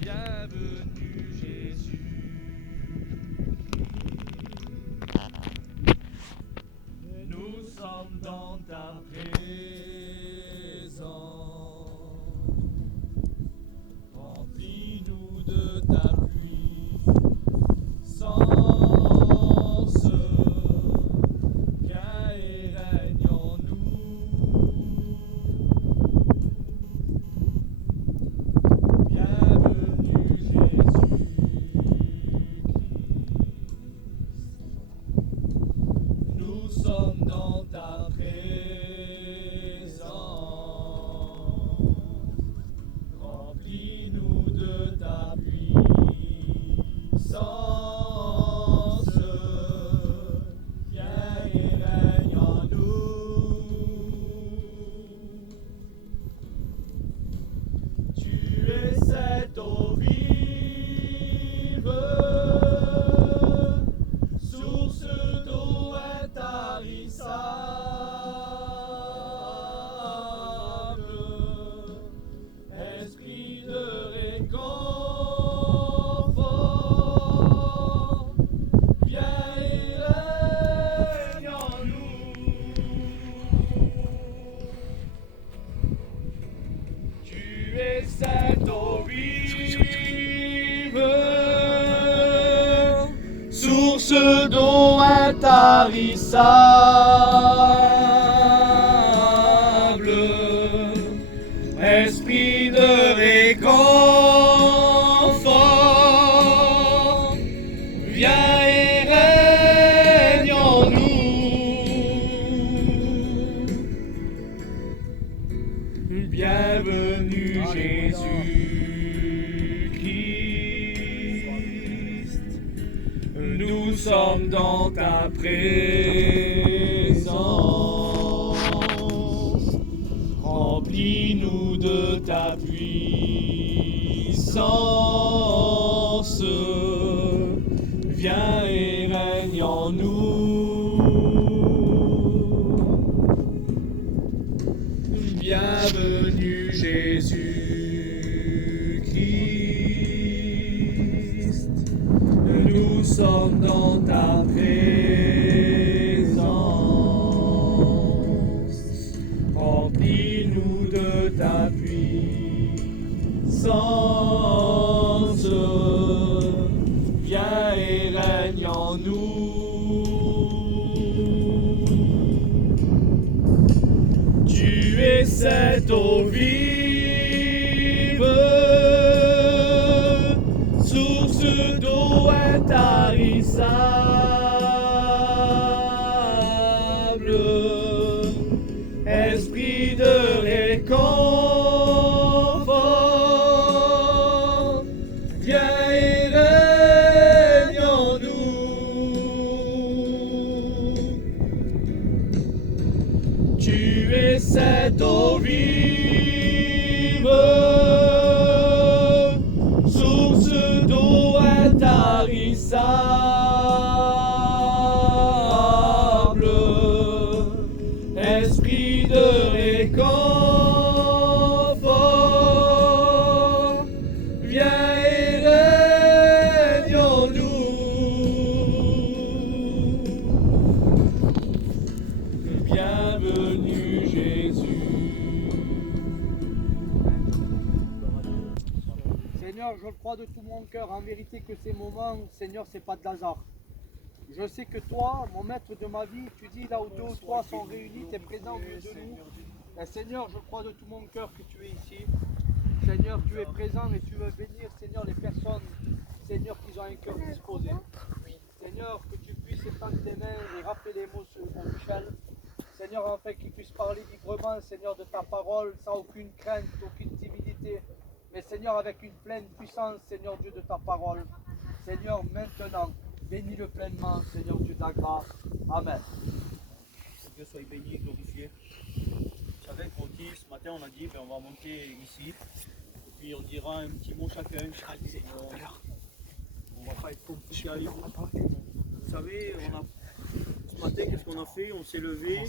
Bienvenue Jésus. Nous sommes dans ta présence. Remplis-nous de ta puissance. Viens et règne en nous. Bienvenue Jésus-Christ. Nous sommes dans ta présence. Remplis-nous de ta puissance. Viens et règne en nous. Tu es cette eau vive, source d'eau intarissable, esprit de réconfort, viens et règne en nous. Tu es cette eau vive, source d'eau intarissable, esprit de réconfort, viens et règne en nous. Bienvenue Jésus-Christ. Nous sommes dans ta présence. Remplis-nous de ta puissance. Viens et règne en nous. Bienvenue Jésus-Christ. Nous sommes dans ta présence. Remplis-nous de ta puissance. Viens et règne en nous. Tu es cette eau vive, source d'eau intarissable, esprit de réconfort, viens et règne en nous. Tu es cette eau vive, source d'eau intarissable, esprit de réconfort, viens et règne en nous. Bienvenue Jésus. Seigneur, je crois de tout mon cœur en vérité que ces moments, Seigneur, c'est pas de hasard. Je sais que toi, mon maître de ma vie, tu dis là où deux ou trois sont réunis, tu es présent au milieu de nous. Et Seigneur, je crois de tout mon cœur que tu es ici. Seigneur, tu es présent et tu veux bénir, Seigneur, les personnes, Seigneur, qui ont un cœur disposé. Seigneur, que tu puisses étendre tes mains et rappeler les mots sur Michel. Seigneur, afin qu'il puisse parler librement, Seigneur, de ta parole, sans aucune crainte, aucune timidité. Mais Seigneur, avec une pleine puissance, Seigneur Dieu, de ta parole. Seigneur, maintenant, bénis-le pleinement, Seigneur Dieu de la grâce. Amen. Que Dieu soit béni, glorifié. Vous savez, Proti, ce matin, on a dit, on va monter ici. Et puis on dira un petit mot chacun. On va pas être compliqué à lire. Vous savez, ce matin, qu'est-ce qu'on a fait? On s'est levé,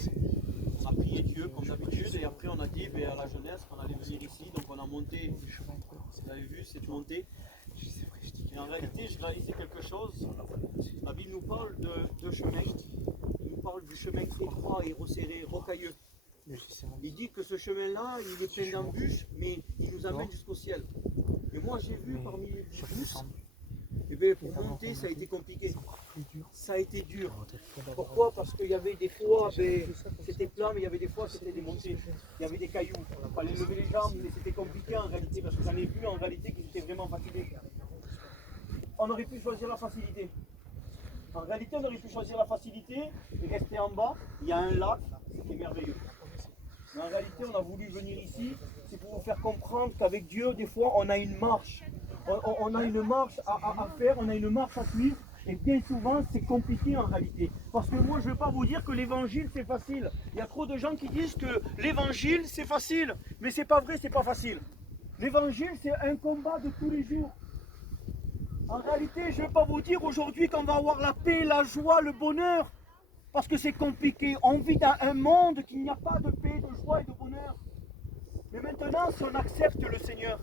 On a prié Dieu comme d'habitude et après on a dit à la jeunesse qu'on allait venir ici. Donc on a monté, vous avez vu cette montée. Et en réalité, je réalisais quelque chose. La Bible nous parle de deux chemins. Il nous parle du chemin étroit et resserré, rocailleux. Il dit que ce chemin-là, il est plein d'embûches, mais il nous amène jusqu'au ciel. Et moi, j'ai vu parmi les tous, et bien, pour monter, ça a été compliqué. Ça a été dur. Pourquoi? Parce qu'il y avait des fois, c'était plat, mais il y avait des fois, c'était des montées. Il y avait des cailloux. Il fallait lever les jambes, mais c'était compliqué en réalité, parce que j'en ai vu en réalité qu'ils étaient vraiment fatigués. On aurait pu choisir la facilité. En réalité, on aurait pu choisir la facilité et rester en bas. Il y a un lac, c'était merveilleux. Mais en réalité, on a voulu venir ici, c'est pour vous faire comprendre qu'avec Dieu, des fois, on a une marche. On a une marche à faire, on a une marche à suivre. Et bien souvent, c'est compliqué en réalité. Parce que moi, je ne veux pas vous dire que l'évangile, c'est facile. Il y a trop de gens qui disent que l'évangile, c'est facile. Mais c'est pas vrai, c'est pas facile. L'évangile, c'est un combat de tous les jours. En réalité, je ne vais pas vous dire aujourd'hui qu'on va avoir la paix, la joie, le bonheur. Parce que c'est compliqué. On vit dans un monde qui n'y a pas de paix, de joie et de bonheur. Mais maintenant, si on accepte le Seigneur,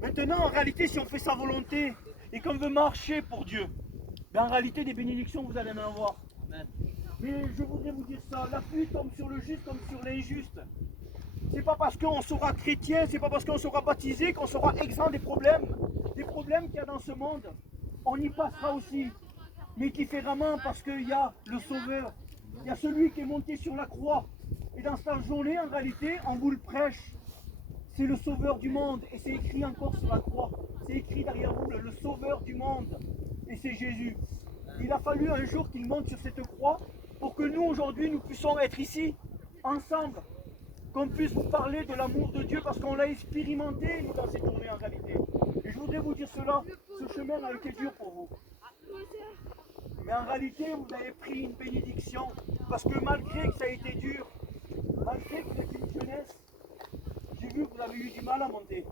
maintenant, en réalité, si on fait sa volonté et qu'on veut marcher pour Dieu, ben en réalité, des bénédictions, vous allez en avoir. Amen. Mais je voudrais vous dire ça, la pluie tombe sur le juste comme sur l'injuste. C'est pas parce qu'on sera chrétien, c'est pas parce qu'on sera baptisé qu'on sera exempt des problèmes qu'il y a dans ce monde. On y passera aussi, mais différemment parce qu'il y a le Sauveur, il y a celui qui est monté sur la croix. Et dans cette journée, en réalité, on vous le prêche. C'est le Sauveur du monde, et c'est écrit encore sur la croix. C'est écrit derrière vous, le Sauveur du monde, et c'est Jésus. Il a fallu un jour qu'il monte sur cette croix pour que nous, aujourd'hui, nous puissions être ici, ensemble. Qu'on puisse vous parler de l'amour de Dieu, parce qu'on l'a expérimenté, nous, dans cette journée, en réalité. Et je voudrais vous dire cela, ce chemin a été dur pour vous. Mais en réalité, vous avez pris une bénédiction, parce que malgré que ça a été dur, malgré que vous êtes une jeunesse, j'ai vu que vous avez eu du mal à monter.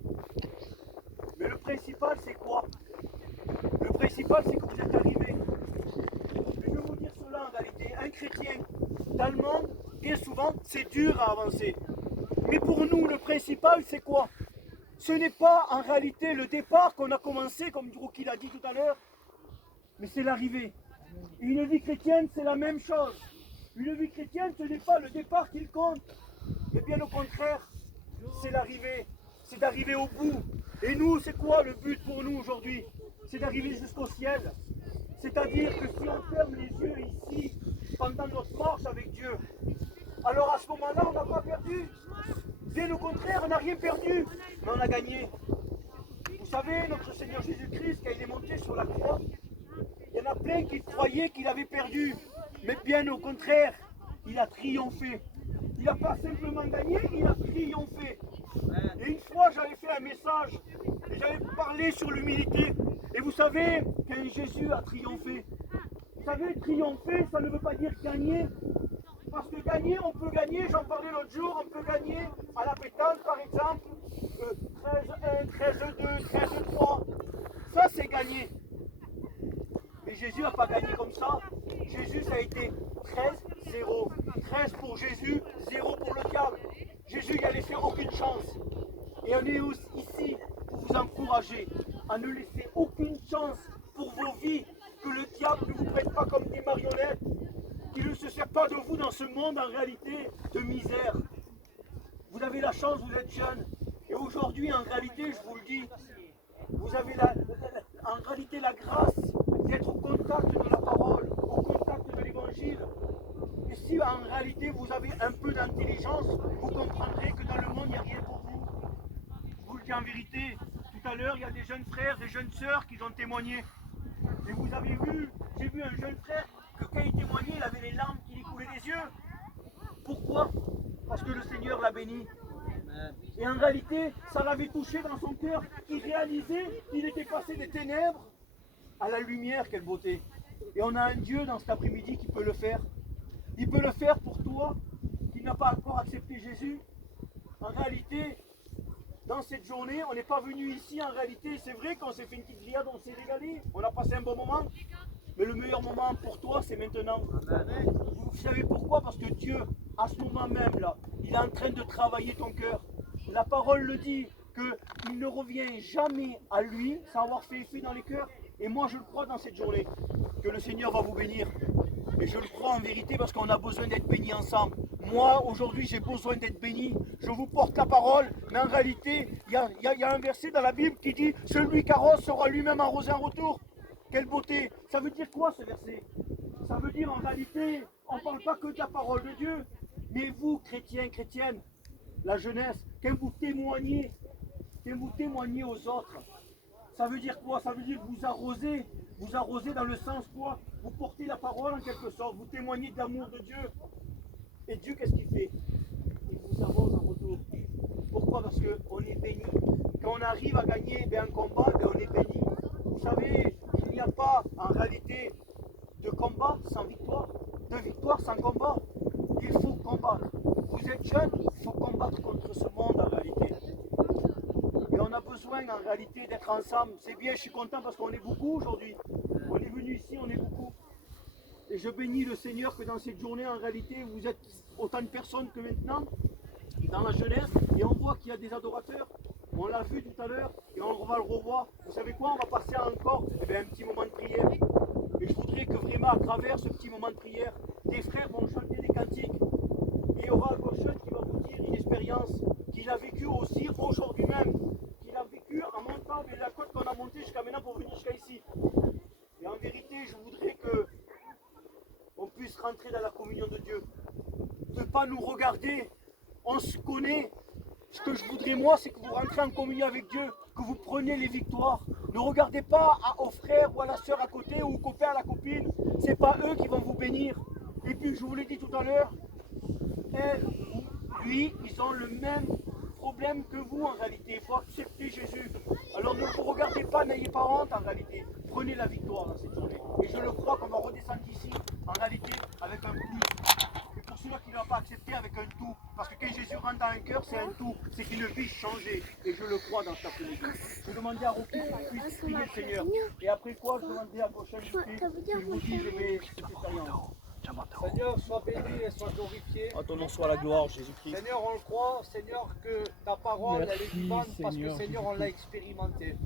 Mais le principal, c'est quoi? Le principal, c'est que vous êtes arrivé. Et je vais vous dire cela en réalité. Un chrétien, dans le monde, bien souvent, c'est dur à avancer. Mais pour nous, le principal, c'est quoi? Ce n'est pas en réalité le départ qu'on a commencé, comme Druki l'a dit tout à l'heure, mais c'est l'arrivée. Une vie chrétienne, c'est la même chose. Une vie chrétienne, ce n'est pas le départ qui compte, mais bien au contraire, c'est l'arrivée, c'est d'arriver au bout. Et nous, c'est quoi le but pour nous aujourd'hui? C'est d'arriver jusqu'au ciel. C'est-à-dire que si on ferme les yeux ici, pendant notre marche avec Dieu, alors à ce moment-là, on n'a pas perdu. Bien au contraire, on n'a rien perdu, mais on a gagné. Vous savez, notre Seigneur Jésus-Christ, quand il est monté sur la croix, il y en a plein qui croyaient qu'il avait perdu. Mais bien au contraire, il a triomphé. Il n'a pas simplement gagné, il a triomphé. Et une fois, j'avais fait un message, et j'avais parlé sur l'humilité. Et vous savez, quand Jésus a triomphé, vous savez, triompher, ça ne veut pas dire gagner. Parce que gagner, on peut gagner, j'en parlais l'autre jour, on peut gagner à la pétanque par exemple, 13-1, 13-2, 13-3. Ça, c'est gagner. Mais Jésus n'a pas gagné comme ça. Jésus, ça a été 13-0. 13 pour Jésus, 0 pour le diable. Jésus, il n'a laissé aucune chance. Et on est aussi ici pour vous encourager à ne laisser aucune chance pour vos vies, que le diable ne vous prête pas comme des marionnettes, qu'il ne se sert pas de vous dans ce monde en réalité de misère. Vous avez la chance, vous êtes jeune. Et aujourd'hui, en réalité, je vous le dis, vous avez en réalité la grâce d'être au contact de la parole, au contact de l'évangile. Et si en réalité vous avez un peu d'intelligence, vous comprendrez que dans le monde, il n'y a rien pour vous. Je vous le dis en vérité, tout à l'heure, il y a des jeunes frères, des jeunes sœurs qui ont témoigné. Et vous avez vu, j'ai vu un jeune frère que quand il témoignait, il avait les larmes qui lui coulaient des yeux. Pourquoi? Parce que le Seigneur l'a béni. Et en réalité, ça l'avait touché dans son cœur. Il réalisait qu'il était passé des ténèbres à la lumière. Quelle beauté! Et on a un Dieu dans cet après-midi qui peut le faire. Il peut le faire pour toi qui n'as pas encore accepté Jésus. En réalité, dans cette journée, on n'est pas venu ici. En réalité, c'est vrai qu'on s'est fait une petite grillade, on s'est régalé, on a passé un bon moment. Mais le meilleur moment pour toi, c'est maintenant. Vous savez pourquoi? Parce que Dieu à ce moment même là, il est en train de travailler ton cœur. La parole le dit qu'il ne revient jamais à lui sans avoir fait effet dans les cœurs. Et moi je le crois dans cette journée, que le Seigneur va vous bénir. Et je le crois en vérité parce qu'on a besoin d'être bénis ensemble. Moi, aujourd'hui, j'ai besoin d'être béni. Je vous porte la parole, mais en réalité, il y a un verset dans la Bible qui dit « Celui qui arrose sera lui-même arrosé en retour ». Quelle beauté! Ça veut dire quoi ce verset? Ça veut dire en réalité, on ne parle pas que de la parole de Dieu, mais vous, chrétiens, chrétiennes, la jeunesse, quand vous témoignez aux autres, ça veut dire quoi? Ça veut dire que vous arrosez dans le sens quoi? Vous portez la parole en quelque sorte, vous témoignez de l'amour de Dieu. Et Dieu, qu'est-ce qu'il fait? Il vous arrose en retour. Pourquoi? Parce qu'on est béni. Quand on arrive à gagner un combat, on est béni. Vous savez, il n'y a pas en réalité de combat sans victoire, de victoire sans combat. Il faut combattre. Vous êtes jeunes, il faut combattre contre ce monde en réalité. Et on a besoin en réalité d'être ensemble. C'est bien, je suis content parce qu'on est beaucoup aujourd'hui. On est venu ici, on est beaucoup. Et je bénis le Seigneur que dans cette journée, en réalité, vous êtes autant de personnes que maintenant, dans la jeunesse, et on voit qu'il y a des adorateurs. On l'a vu tout à l'heure, et on va le revoir. Vous savez quoi? On va passer encore un petit moment de prière. Et je voudrais que vraiment, à travers ce petit moment de prière, des frères vont chanter des cantiques. Et il y aura un Gauchon qui va vous dire une expérience qu'il a vécue aussi aujourd'hui même. Qu'il a vécue en montant de la côte qu'on a montée jusqu'à maintenant pour venir jusqu'à ici. Et en vérité, je voudrais que on puisse rentrer dans la communion de Dieu. De ne pas nous regarder, on se connaît. Ce que je voudrais moi, c'est que vous rentrez en communion avec Dieu, que vous preniez les victoires. Ne regardez pas au frère ou à la soeur à côté ou au copain à la copine. Ce n'est pas eux qui vont vous bénir. Et puis je vous l'ai dit tout à l'heure, elle ou lui, ils ont le même problème que vous en réalité. Il faut accepter Jésus. Alors ne vous regardez pas, n'ayez pas honte en réalité. Prenez la victoire dans cette journée. Et je le crois qu'on va redescendre ici, en réalité, avec un plus. Et pour ceux qui ne l'ont pas accepté, avec un tout. Parce que quand Jésus rentre dans un cœur, c'est un tout. C'est une vie changée. Et je le crois dans cet après-midi. Je demandais à Rocky qu'on puisse prier le Seigneur. Et après quoi, je demandais à Gauchon je vous dis, je vais Seigneur, sois béni et sois glorifié. à ton nom soit la gloire, Jésus-Christ. Seigneur, on le croit, Seigneur, que ta parole, elle est Merci, vivante parce que Seigneur Seigneur, on Jésus-Christ. l'a expérimenté.